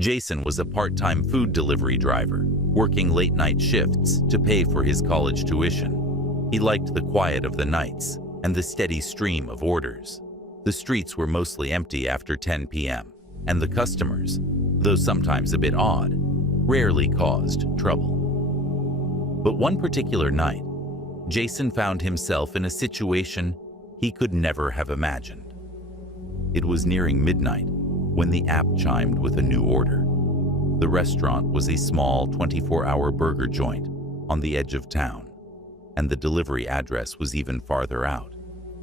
Jason was a part-time food delivery driver, working late-night shifts to pay for his college tuition. He liked the quiet of the nights and the steady stream of orders. The streets were mostly empty after 10 p.m., and the customers, though sometimes a bit odd, rarely caused trouble. But one particular night, Jason found himself in a situation he could never have imagined. It was nearing midnight when the app chimed with a new order. The restaurant was a small 24-hour burger joint on the edge of town, and the delivery address was even farther out,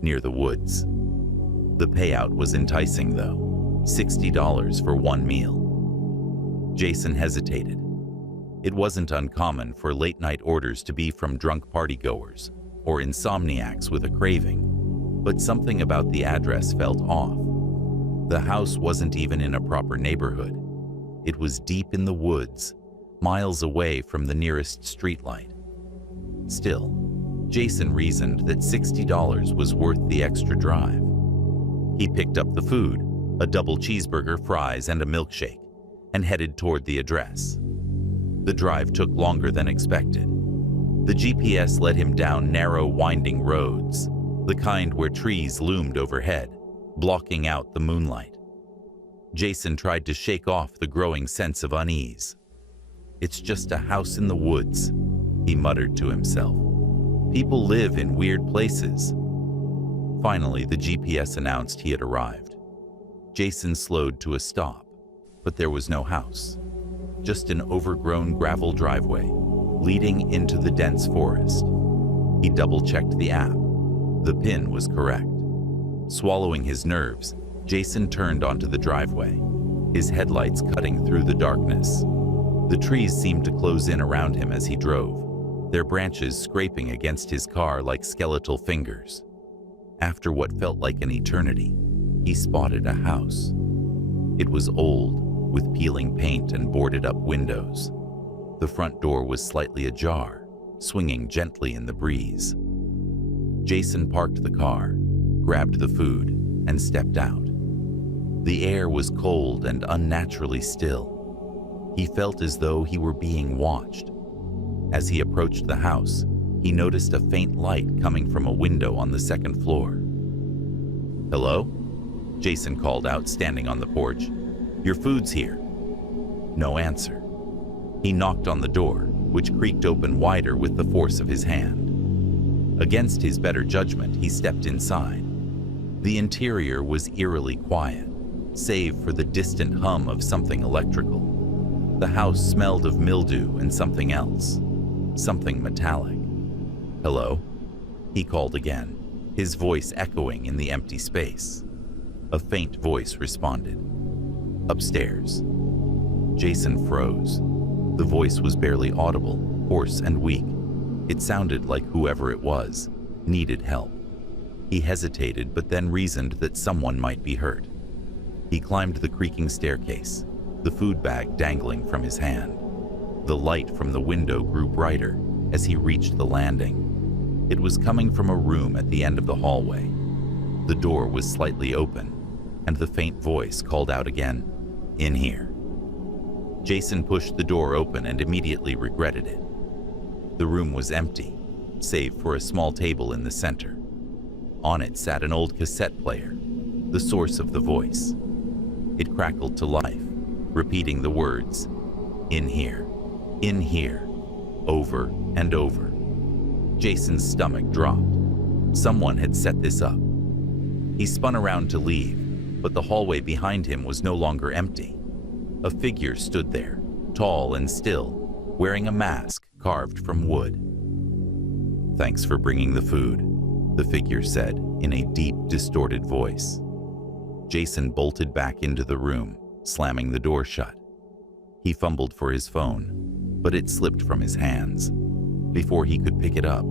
near the woods. The payout was enticing, though, $60 for one meal. Jason hesitated. It wasn't uncommon for late-night orders to be from drunk partygoers or insomniacs with a craving, but something about the address felt off. The house wasn't even in a proper neighborhood. It was deep in the woods, miles away from the nearest streetlight. Still, Jason reasoned that $60 was worth the extra drive. He picked up the food, a double cheeseburger, fries, and a milkshake, and headed toward the address. The drive took longer than expected. The GPS led him down narrow, winding roads, the kind where trees loomed overhead, blocking out the moonlight. Jason tried to shake off the growing sense of unease. "It's just a house in the woods," he muttered to himself. "People live in weird places." Finally, the GPS announced he had arrived. Jason slowed to a stop, but there was no house, just an overgrown gravel driveway leading into the dense forest. He double-checked the app. The pin was correct. Swallowing his nerves, Jason turned onto the driveway, his headlights cutting through the darkness. The trees seemed to close in around him as he drove, their branches scraping against his car like skeletal fingers. After what felt like an eternity, he spotted a house. It was old, with peeling paint and boarded-up windows. The front door was slightly ajar, swinging gently in the breeze. Jason parked the car, grabbed the food, and stepped out. The air was cold and unnaturally still. He felt as though he were being watched. As he approached the house, he noticed a faint light coming from a window on the second floor. "Hello?" Jason called out, standing on the porch. "Your food's here." No answer. He knocked on the door, which creaked open wider with the force of his hand. Against his better judgment, he stepped inside. The interior was eerily quiet, save for the distant hum of something electrical. The house smelled of mildew and something else, something metallic. "Hello?" he called again, his voice echoing in the empty space. A faint voice responded. "Upstairs." Jason froze. The voice was barely audible, hoarse and weak. It sounded like whoever it was needed help. He hesitated, but then reasoned that someone might be hurt. He climbed the creaking staircase, the food bag dangling from his hand. The light from the window grew brighter as he reached the landing. It was coming from a room at the end of the hallway. The door was slightly open, and the faint voice called out again, "In here." Jason pushed the door open and immediately regretted it. The room was empty, save for a small table in the center. On it sat an old cassette player, the source of the voice. It crackled to life, repeating the words, "In here, in here," over and over. Jason's stomach dropped. Someone had set this up. He spun around to leave, but the hallway behind him was no longer empty. A figure stood there, tall and still, wearing a mask carved from wood. "Thanks for bringing the food," the figure said in a deep, distorted voice. Jason bolted back into the room, slamming the door shut. He fumbled for his phone, but it slipped from his hands. Before he could pick it up,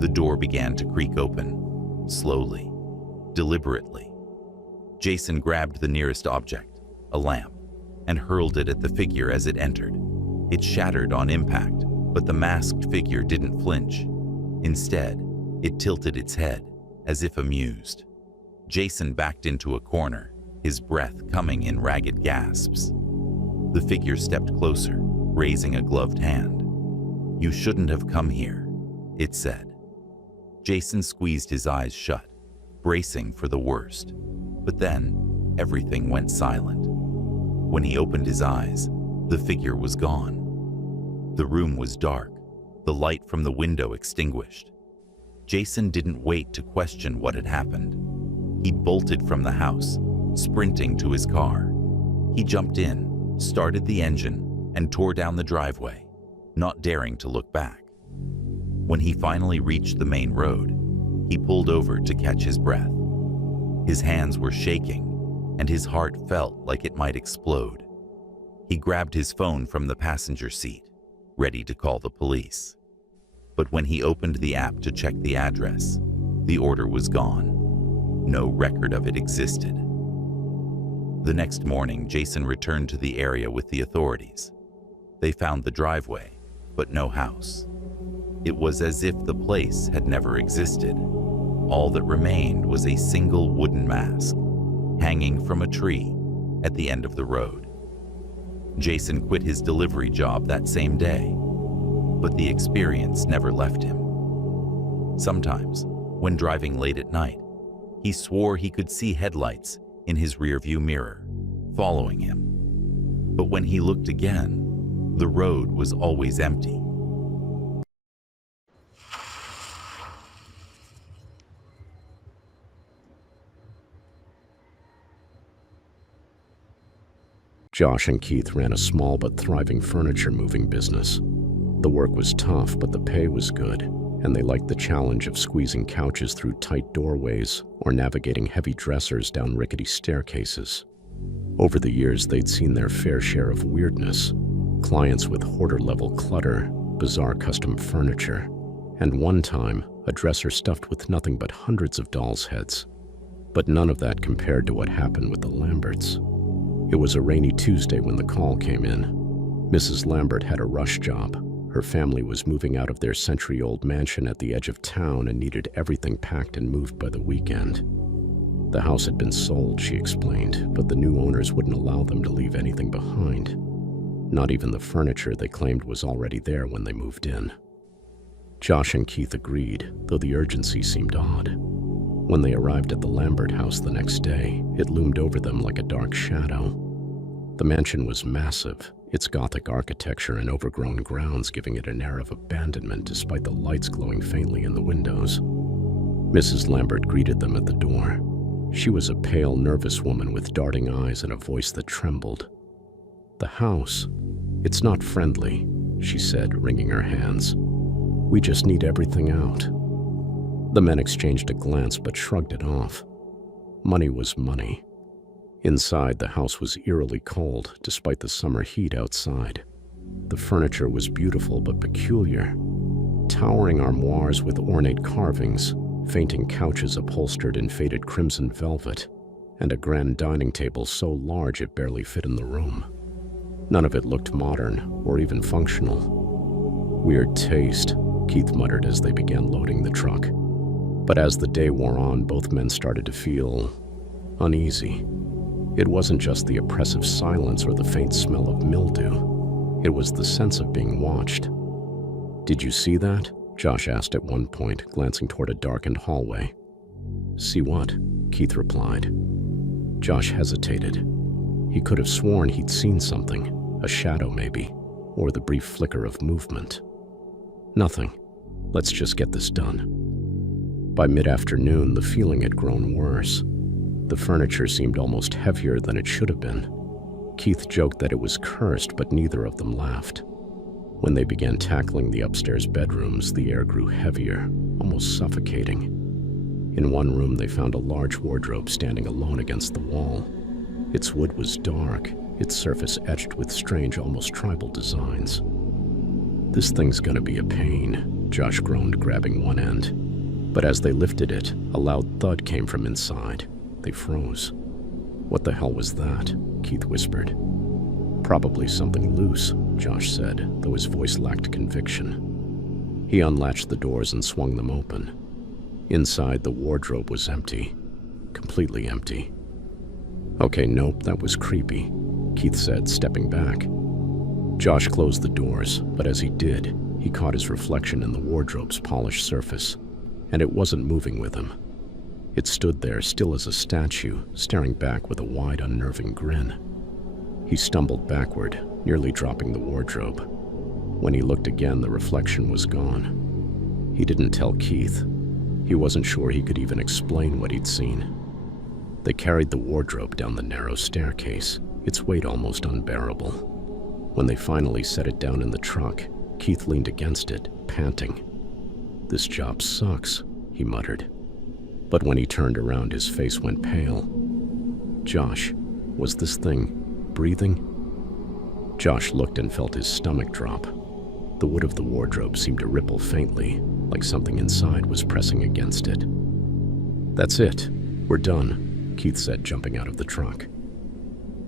the door began to creak open, slowly, deliberately. Jason grabbed the nearest object, a lamp, and hurled it at the figure as it entered. It shattered on impact, but the masked figure didn't flinch. Instead, it tilted its head, as if amused. Jason backed into a corner, his breath coming in ragged gasps. The figure stepped closer, raising a gloved hand. "You shouldn't have come here," it said. Jason squeezed his eyes shut, bracing for the worst. But then, everything went silent. When he opened his eyes, the figure was gone. The room was dark, the light from the window extinguished. Jason didn't wait to question what had happened. He bolted from the house, sprinting to his car. He jumped in, started the engine, and tore down the driveway, not daring to look back. When he finally reached the main road, he pulled over to catch his breath. His hands were shaking, and his heart felt like it might explode. He grabbed his phone from the passenger seat, ready to call the police. But when he opened the app to check the address, the order was gone. No record of it existed. The next morning, Jason returned to the area with the authorities. They found the driveway, but no house. It was as if the place had never existed. All that remained was a single wooden mask, hanging from a tree at the end of the road. Jason quit his delivery job that same day, but the experience never left him. Sometimes, when driving late at night, he swore he could see headlights in his rearview mirror, following him. But when he looked again, the road was always empty. Josh and Keith ran a small but thriving furniture moving business. The work was tough, but the pay was good, and they liked the challenge of squeezing couches through tight doorways or navigating heavy dressers down rickety staircases. Over the years, they'd seen their fair share of weirdness, clients with hoarder-level clutter, bizarre custom furniture, and one time, a dresser stuffed with nothing but hundreds of dolls' heads. But none of that compared to what happened with the Lamberts. It was a rainy Tuesday when the call came in. Mrs. Lambert had a rush job. Her family was moving out of their century-old mansion at the edge of town and needed everything packed and moved by the weekend. The house had been sold, she explained, but the new owners wouldn't allow them to leave anything behind. Not even the furniture they claimed was already there when they moved in. Josh and Keith agreed, though the urgency seemed odd. When they arrived at the Lambert house the next day, it loomed over them like a dark shadow. The mansion was massive, its Gothic architecture and overgrown grounds giving it an air of abandonment despite the lights glowing faintly in the windows. Mrs. Lambert greeted them at the door. She was a pale, nervous woman with darting eyes and a voice that trembled. "The house, it's not friendly," she said, wringing her hands. "We just need everything out." The men exchanged a glance but shrugged it off. Money was money. Inside, the house was eerily cold, despite the summer heat outside. The furniture was beautiful but peculiar. Towering armoires with ornate carvings, fainting couches upholstered in faded crimson velvet, and a grand dining table so large it barely fit in the room. None of it looked modern or even functional. "Weird taste," Keith muttered as they began loading the truck. But as the day wore on, both men started to feel uneasy. It wasn't just the oppressive silence or the faint smell of mildew. It was the sense of being watched. "Did you see that?" Josh asked at one point, glancing toward a darkened hallway. "See what?" Keith replied. Josh hesitated. He could have sworn he'd seen something, a shadow maybe, or the brief flicker of movement. "Nothing. Let's just get this done." By mid-afternoon, the feeling had grown worse. The furniture seemed almost heavier than it should have been. Keith joked that it was cursed, but neither of them laughed. When they began tackling the upstairs bedrooms, the air grew heavier, almost suffocating. In one room, they found a large wardrobe standing alone against the wall. Its wood was dark, its surface etched with strange, almost tribal designs. "This thing's gonna be a pain," Josh groaned, grabbing one end. But as they lifted it, a loud thud came from inside. They froze. "What the hell was that?" Keith whispered. "Probably something loose," Josh said, though his voice lacked conviction. He unlatched the doors and swung them open. Inside, the wardrobe was empty. Completely empty. "Okay, nope, that was creepy." Keith said, stepping back. Josh closed the doors, but as he did, he caught his reflection in the wardrobe's polished surface, and it wasn't moving with him. It stood there, still as a statue, staring back with a wide, unnerving grin. He stumbled backward, nearly dropping the wardrobe. When he looked again, the reflection was gone. He didn't tell Keith. He wasn't sure he could even explain what he'd seen. They carried the wardrobe down the narrow staircase, its weight almost unbearable. When they finally set it down in the truck, Keith leaned against it, panting. "This job sucks," he muttered. But when he turned around, his face went pale. "Josh, was this thing breathing?" Josh looked and felt his stomach drop. The wood of the wardrobe seemed to ripple faintly, like something inside was pressing against it. "That's it. We're done," Keith said, jumping out of the truck.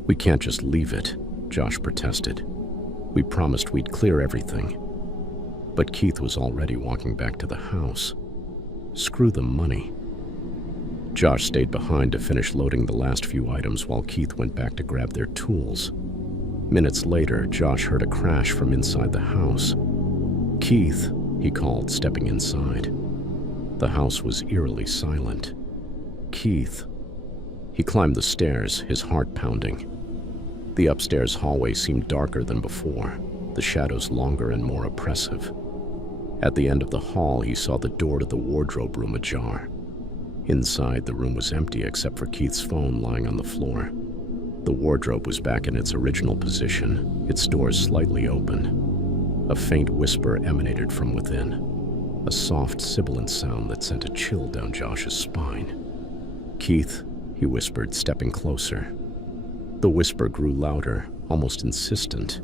"We can't just leave it," Josh protested. "We promised we'd clear everything." But Keith was already walking back to the house. Screw the money. Josh stayed behind to finish loading the last few items while Keith went back to grab their tools. Minutes later, Josh heard a crash from inside the house. "Keith," he called, stepping inside. The house was eerily silent. "Keith." He climbed the stairs, his heart pounding. The upstairs hallway seemed darker than before, the shadows longer and more oppressive. At the end of the hall, he saw the door to the wardrobe room ajar. Inside, the room was empty except for Keith's phone lying on the floor. The wardrobe was back in its original position, its doors slightly open. A faint whisper emanated from within, a soft, sibilant sound that sent a chill down Josh's spine. "Keith," he whispered, stepping closer. The whisper grew louder, almost insistent.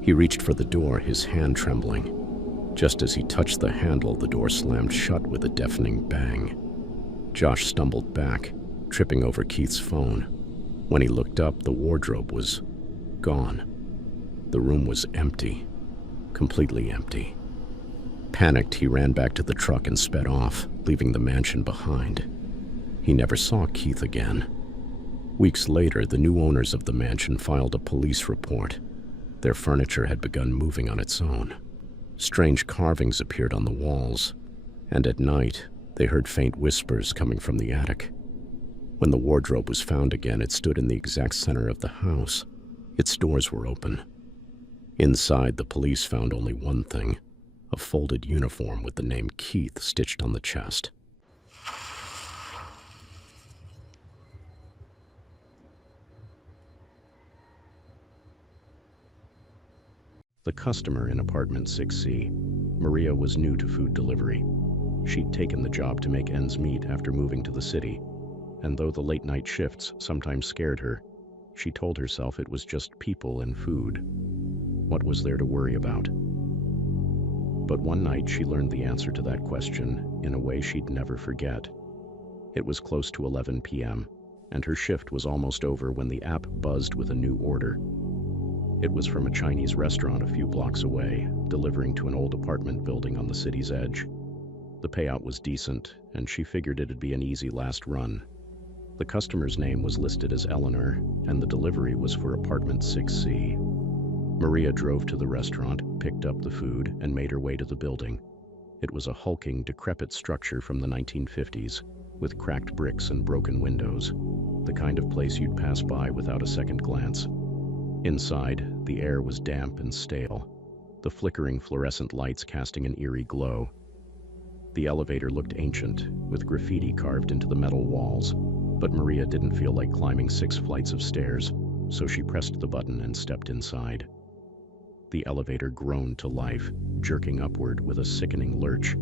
He reached for the door, his hand trembling. Just as he touched the handle, the door slammed shut with a deafening bang. Josh stumbled back, tripping over Keith's phone. When he looked up, the wardrobe was gone. The room was empty, completely empty. Panicked, he ran back to the truck and sped off, leaving the mansion behind. He never saw Keith again. Weeks later, the new owners of the mansion filed a police report. Their furniture had begun moving on its own. Strange carvings appeared on the walls, and at night, they heard faint whispers coming from the attic. When the wardrobe was found again, it stood in the exact center of the house. Its doors were open. Inside, the police found only one thing, a folded uniform with the name Keith stitched on the chest. The customer in apartment 6C, Maria, was new to food delivery. She'd taken the job to make ends meet after moving to the city, and though the late-night shifts sometimes scared her, she told herself it was just people and food. What was there to worry about? But one night she learned the answer to that question in a way she'd never forget. It was close to 11 p.m., and her shift was almost over when the app buzzed with a new order. It was from a Chinese restaurant a few blocks away, delivering to an old apartment building on the city's edge. The payout was decent, and she figured it'd be an easy last run. The customer's name was listed as Eleanor, and the delivery was for apartment 6C. Maria drove to the restaurant, picked up the food, and made her way to the building. It was a hulking, decrepit structure from the 1950s, with cracked bricks and broken windows, the kind of place you'd pass by without a second glance. Inside, the air was damp and stale, the flickering fluorescent lights casting an eerie glow. The elevator looked ancient, with graffiti carved into the metal walls, but Maria didn't feel like climbing 6 flights of stairs, so she pressed the button and stepped inside. The elevator groaned to life, jerking upward with a sickening lurch.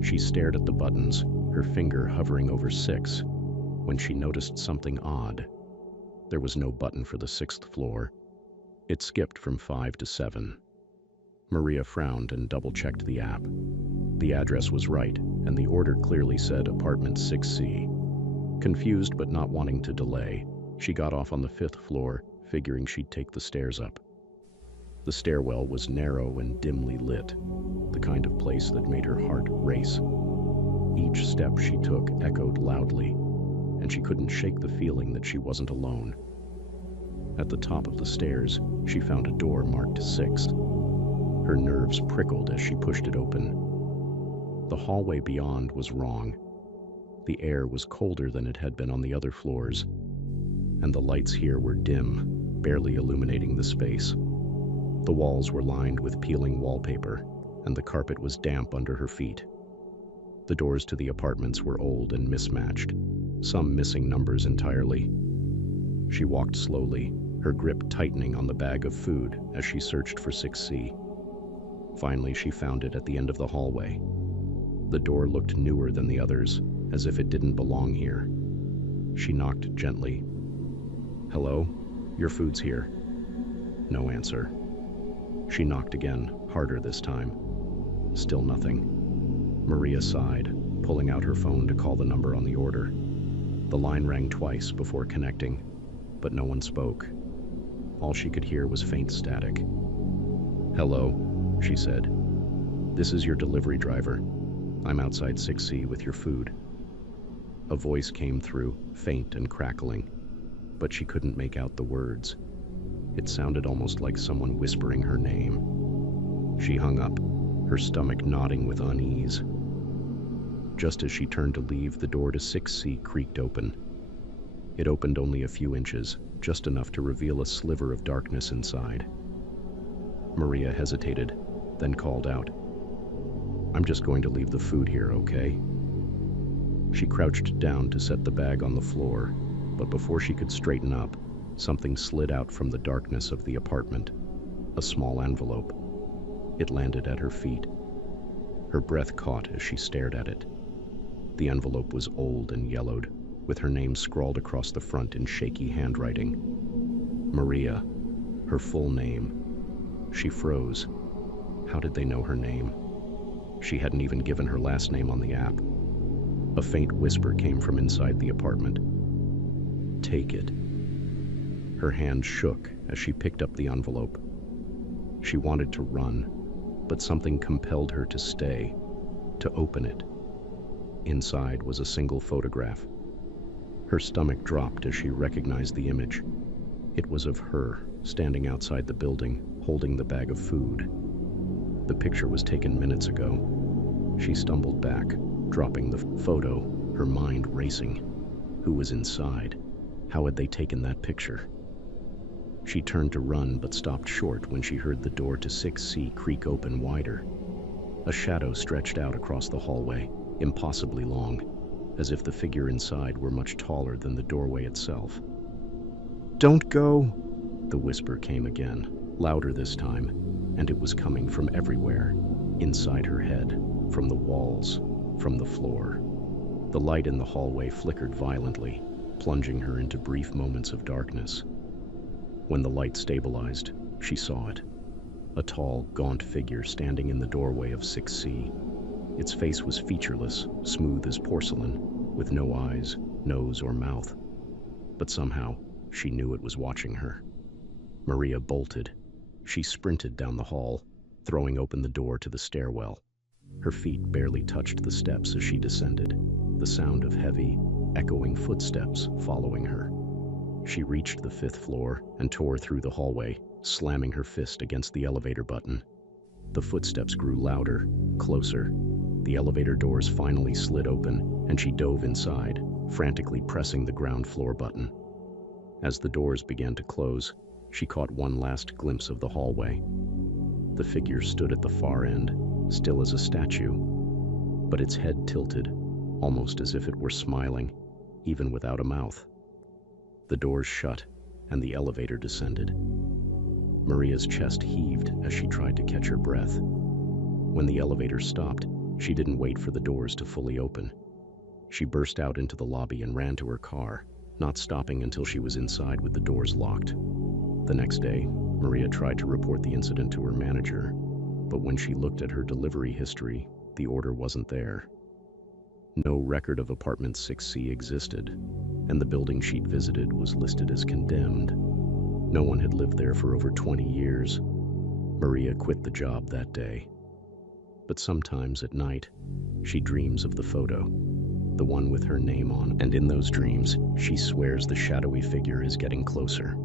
She stared at the buttons, her finger hovering over 6, when she noticed something odd. There was no button for the 6th floor. It skipped from 5 to 7. Maria frowned and double-checked the app. The address was right, and the order clearly said apartment 6C. Confused but not wanting to delay, she got off on the 5th floor, figuring she'd take the stairs up. The stairwell was narrow and dimly lit, the kind of place that made her heart race. Each step she took echoed loudly, and she couldn't shake the feeling that she wasn't alone. At the top of the stairs, she found a door marked 6. Her nerves prickled as she pushed it open. The hallway beyond was wrong. The air was colder than it had been on the other floors, and the lights here were dim, barely illuminating the space. The walls were lined with peeling wallpaper, and the carpet was damp under her feet. The doors to the apartments were old and mismatched, some missing numbers entirely. She walked slowly, her grip tightening on the bag of food as she searched for 6C. Finally, she found it at the end of the hallway. The door looked newer than the others, as if it didn't belong here. She knocked gently. "Hello? Your food's here." No answer. She knocked again, harder this time. Still nothing. Maria sighed, pulling out her phone to call the number on the order. The line rang twice before connecting, but no one spoke. All she could hear was faint static. "Hello," she said. "This is your delivery driver. I'm outside 6C with your food." A voice came through, faint and crackling, but she couldn't make out the words. It sounded almost like someone whispering her name. She hung up, her stomach knotting with unease. Just as she turned to leave, the door to 6C creaked open. It opened only a few inches, just enough to reveal a sliver of darkness inside. Maria hesitated, then called out, "I'm just going to leave the food here, okay?" She crouched down to set the bag on the floor, but before she could straighten up, something slid out from the darkness of the apartment, a small envelope. It landed at her feet. Her breath caught as she stared at it. The envelope was old and yellowed, with her name scrawled across the front in shaky handwriting. Maria, her full name. She froze. How did they know her name? She hadn't even given her last name on the app. A faint whisper came from inside the apartment. "Take it." Her hand shook as she picked up the envelope. She wanted to run, but something compelled her to stay, to open it. Inside was a single photograph. Her stomach dropped as she recognized the image. It was of her, standing outside the building, holding the bag of food. The picture was taken minutes ago. She stumbled back, dropping the photo, her mind racing. Who was inside? How had they taken that picture? She turned to run, but stopped short when she heard the door to 6C creak open wider. A shadow stretched out across the hallway, impossibly long, as if the figure inside were much taller than the doorway itself. "Don't go!" The whisper came again, louder this time, and it was coming from everywhere, inside her head, from the walls, from the floor. The light in the hallway flickered violently, plunging her into brief moments of darkness. When the light stabilized, she saw it. A tall, gaunt figure standing in the doorway of 6C. Its face was featureless, smooth as porcelain, with no eyes, nose, or mouth. But somehow, she knew it was watching her. Maria bolted. She sprinted down the hall, throwing open the door to the stairwell. Her feet barely touched the steps as she descended, the sound of heavy, echoing footsteps following her. She reached the 5th floor and tore through the hallway, slamming her fist against the elevator button. The footsteps grew louder, closer. The elevator doors finally slid open, and she dove inside, frantically pressing the ground floor button. As the doors began to close, she caught one last glimpse of the hallway. The figure stood at the far end, still as a statue, but its head tilted, almost as if it were smiling, even without a mouth. The doors shut, and the elevator descended. Maria's chest heaved as she tried to catch her breath. When the elevator stopped, she didn't wait for the doors to fully open. She burst out into the lobby and ran to her car, not stopping until she was inside with the doors locked. The next day, Maria tried to report the incident to her manager, but when she looked at her delivery history, the order wasn't there. No record of apartment 6C existed, and the building she'd visited was listed as condemned. No one had lived there for over 20 years. Maria quit the job that day. But sometimes at night, she dreams of the photo, the one with her name on, and in those dreams, she swears the shadowy figure is getting closer.